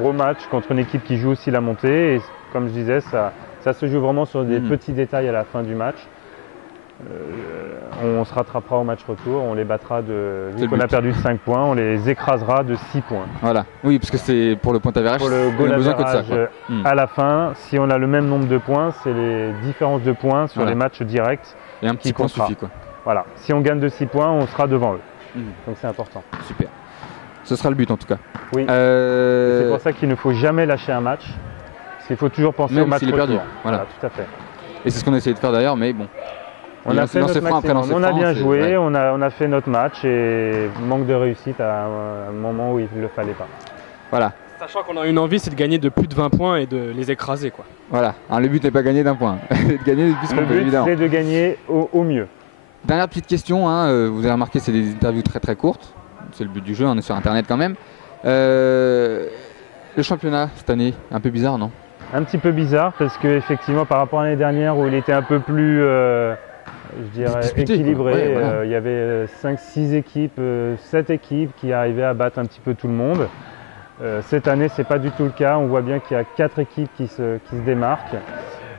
Gros match contre une équipe qui joue aussi la montée. Et comme je disais, ça se joue vraiment sur des petits détails à la fin du match. On se rattrapera au match retour, on les battra vu qu'on a perdu de 5 points, on les écrasera de 6 points. Voilà, oui, parce que c'est pour le point average, pour le goal average ça, à la fin, si on a le même nombre de points, c'est les différences de points sur les matchs directs. Et un petit point suffit, quoi. Voilà, si on gagne de 6 points, on sera devant eux. Donc c'est important. Super. Ce sera le but en tout cas. Oui. C'est pour ça qu'il ne faut jamais lâcher un match. Parce qu'il faut toujours penser au match retour. Perdu. Voilà, tout à fait. Et c'est ce qu'on a essayé de faire d'ailleurs, mais bon. On a fait notre maximum. On a bien joué, on a fait notre match et manque de réussite à un moment où il ne le fallait pas. Voilà. Sachant qu'on a une envie, c'est de gagner de plus de 20 points et de les écraser, quoi. Voilà. Alors, le but n'est pas gagner d'un point, c'est de gagner le plus qu'on peut, évidemment. Le but, c'est de gagner au mieux. Dernière petite question, hein, vous avez remarqué, c'est des interviews très très courtes. C'est le but du jeu, on est sur internet quand même. Le championnat cette année, un peu bizarre, non? Un petit peu bizarre parce qu'effectivement par rapport à l'année dernière où il était un peu plus je dirais disputé, équilibré, ouais, voilà. Il y avait 5-6 équipes, 7 équipes qui arrivaient à battre un petit peu tout le monde. Cette année c'est pas du tout le cas, on voit bien qu'il y a 4 équipes qui se démarquent.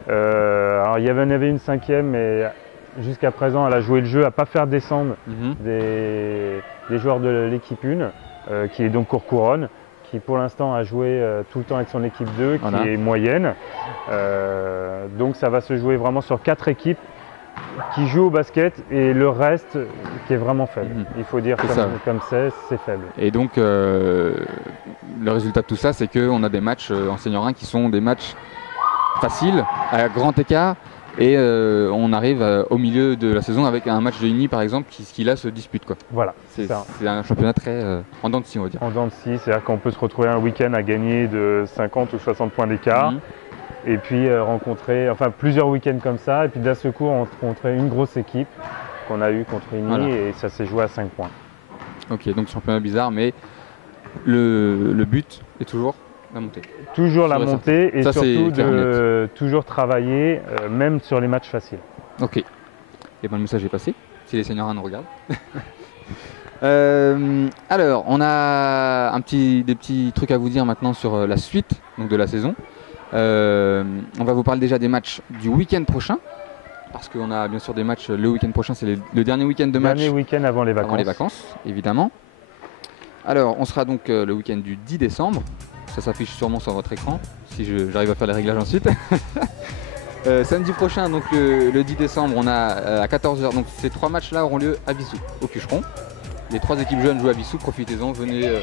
Alors il y avait une 5e mais jusqu'à présent elle a joué le jeu à ne pas faire descendre des joueurs de l'équipe 1 qui est donc Courcouronnes, qui pour l'instant a joué tout le temps avec son équipe 2 qui est moyenne. Donc ça va se jouer vraiment sur 4 équipes qui jouent au basket et le reste qui est vraiment faible. Il faut dire comme c'est faible. Et donc le résultat de tout ça, c'est qu'on a des matchs en senior 1 qui sont des matchs faciles, à grand écart. Et on arrive au milieu de la saison avec un match de Uni par exemple qui là se dispute, quoi. Voilà, c'est un championnat très en dents de scie, on va dire. En dents de scie, c'est-à-dire qu'on peut se retrouver un week-end à gagner de 50 ou 60 points d'écart et puis rencontrer plusieurs week-ends comme ça et puis d'un seul coup rencontrer une grosse équipe qu'on a eu contre Uni et ça s'est joué à 5 points. Ok, donc championnat bizarre, mais le but est toujours la montée. Toujours la montée et ça, surtout de toujours travailler, même sur les matchs faciles. Ok. Et ben, le message est passé, si les seniors nous regardent. Alors, on a des petits trucs à vous dire maintenant sur la suite donc de la saison. On va vous parler déjà des matchs du week-end prochain. Parce qu'on a bien sûr des matchs le week-end prochain, c'est le dernier week-end de match. Dernier week-end avant les vacances. Avant les vacances, évidemment. Alors, on sera donc le week-end du 10 décembre. Ça s'affiche sûrement sur votre écran, si j'arrive à faire les réglages ensuite. Samedi prochain, donc le 10 décembre, on a à 14 h. Donc ces 3 matchs-là auront lieu à Vissou, au Cucheron. Les 3 équipes jeunes jouent à Vissou, profitez-en, venez.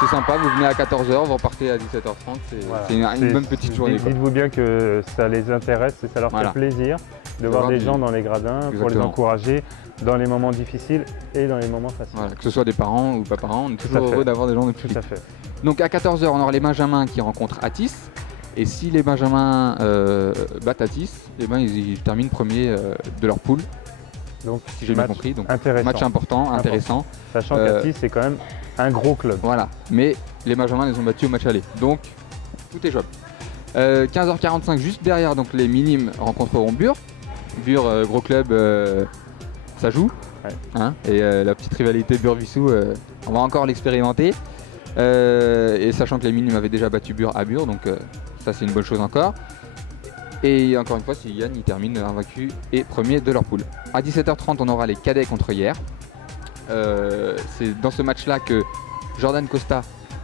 C'est sympa, vous venez à 14 h, vous repartez à 17 h 30. C'est une bonne petite journée. Dites-vous bien que ça les intéresse et ça leur fait plaisir de voir des gens dans les gradins pour les encourager dans les moments difficiles et dans les moments faciles. Voilà, que ce soit des parents ou pas parents, on est toujours heureux d'avoir des gens de public. Tout à fait. Donc à 14 h, on aura les Benjamins qui rencontrent Atis. Et si les Benjamins battent Atis, eh ben, ils terminent premiers de leur poule. Donc, si j'ai bien compris, donc match important, intéressant. Sachant qu'Atis c'est quand même un gros club. Voilà, mais les Benjamins les ont battus au match aller. Donc tout est jouable. 15 h 45, juste derrière, donc les minimes rencontreront Bure. Bure, gros club, ça joue. Ouais. Hein, et la petite rivalité Bure-Vissou, on va encore l'expérimenter. Et sachant que les minimes avaient déjà battu Bure à Bure, donc ça c'est une bonne chose encore. Et encore une fois, s'ils gagnent, ils terminent invaincus et premiers de leur poule. À 17 h 30, on aura les cadets contre hier. C'est dans ce match-là que Jordan Costa,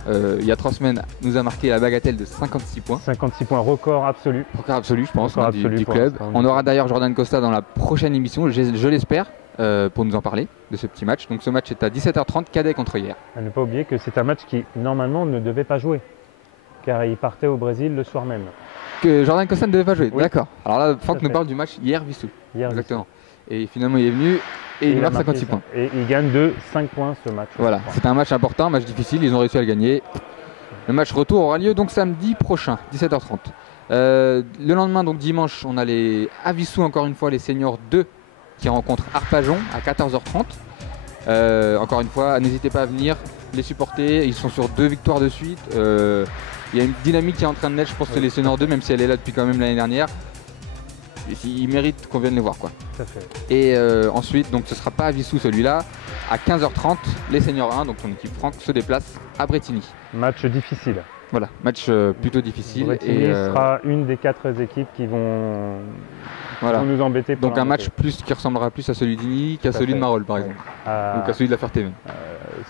il y a 3 semaines, nous a marqué la bagatelle de 56 points. 56 points, record absolu. Record absolu, je pense, du club. On aura d'ailleurs Jordan Costa dans la prochaine émission, je l'espère, pour nous en parler de ce petit match. Donc ce match est à 17 h 30, cadet contre hier. À ne pas oublier que c'est un match qui, normalement, ne devait pas jouer, car il partait au Brésil le soir même. Que Jordan Costa ne devait pas jouer, oui. D'accord. Alors là, Franck nous parle du match hier-Vissou. Exactement. Et finalement, il est venu et il marque 56 points. Et il gagne de 5 points ce match. Voilà, c'est un match important, un match difficile, ils ont réussi à le gagner. Le match retour aura lieu donc samedi prochain, 17 h 30. Le lendemain, donc dimanche, on a à Vissou encore une fois les seniors 2 qui rencontrent Arpajon à 14 h 30. Encore une fois, n'hésitez pas à venir les supporter, ils sont sur 2 victoires de suite. Il y a une dynamique qui est en train de naître, je pense que les seniors 2, même si elle est là depuis quand même l'année dernière, ils méritent qu'on vienne les voir, quoi. Tout à fait. Et ensuite, donc ce sera pas à Vissou celui-là, à 15 h 30, les seniors 1, donc ton équipe Franck, se déplace à Bretigny. Match difficile. Voilà, match plutôt difficile. Bretigny sera une des 4 équipes qui vont, nous embêter. Donc un match qui ressemblera plus à celui d'Igny qu'à celui de Marolles par exemple, ou qu'à celui de la Ferté même.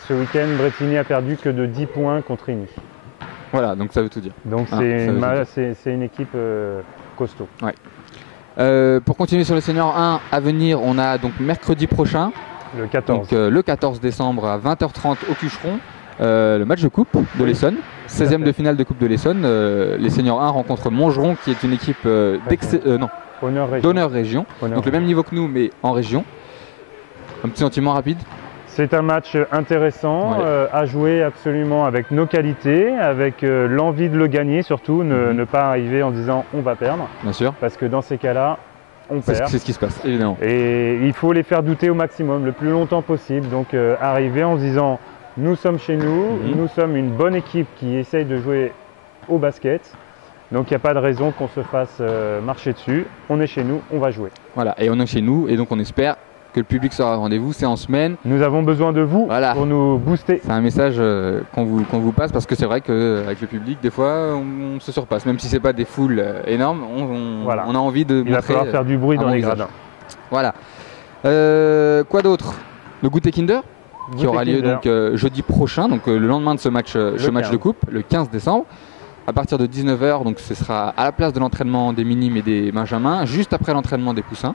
Ce week-end, Bretigny a perdu que de 10 points contre Igny. Voilà, donc ça veut tout dire. Donc c'est une équipe costaud. Ouais. Pour continuer sur le senior 1 à venir, on a donc mercredi prochain, le 14, donc, le 14 décembre à 20h30 au Cucheron, le match de coupe de l'Essonne, 16e de finale de coupe de l'Essonne. Les seniors 1 rencontrent Montgeron qui est une équipe d'honneur région, donc le même niveau que nous mais en région. Un petit sentiment rapide? C'est un match intéressant à jouer absolument avec nos qualités, avec l'envie de le gagner surtout, ne pas arriver en disant on va perdre. Bien sûr. Parce que dans ces cas-là, on perd. C'est ce qui se passe, évidemment. Et il faut les faire douter au maximum, le plus longtemps possible. Donc arriver en se disant nous sommes chez nous, nous sommes une bonne équipe qui essaye de jouer au basket. Donc il n'y a pas de raison qu'on se fasse marcher dessus. On est chez nous, on va jouer. Voilà, et on est chez nous et donc on espère que le public sera au rendez-vous, c'est en semaine. Nous avons besoin de vous pour nous booster. C'est un message qu'on vous passe parce que c'est vrai qu'avec le public, des fois, on se surpasse. Même si ce n'est pas des foules énormes, on a envie de montrer. Il va falloir faire du bruit dans les gradins. Voilà. Quoi d'autre? Le goûter Kinder qui aura lieu donc jeudi prochain, donc le lendemain de ce match de coupe, le 15 décembre. À partir de 19h, donc ce sera à la place de l'entraînement des minimes et des benjamins, juste après l'entraînement des poussins.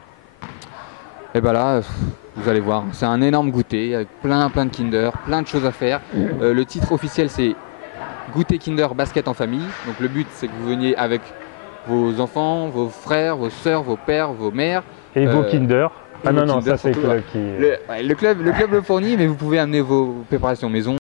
Et bien là, vous allez voir, c'est un énorme goûter avec plein de Kinder, plein de choses à faire. Le titre officiel c'est Goûter Kinder Basket en famille. Donc le but c'est que vous veniez avec vos enfants, vos frères, vos sœurs, vos pères, vos mères. Et vos Kinder. Ah non, ça c'est le club qui... Le club le fournit, mais vous pouvez amener vos préparations maison.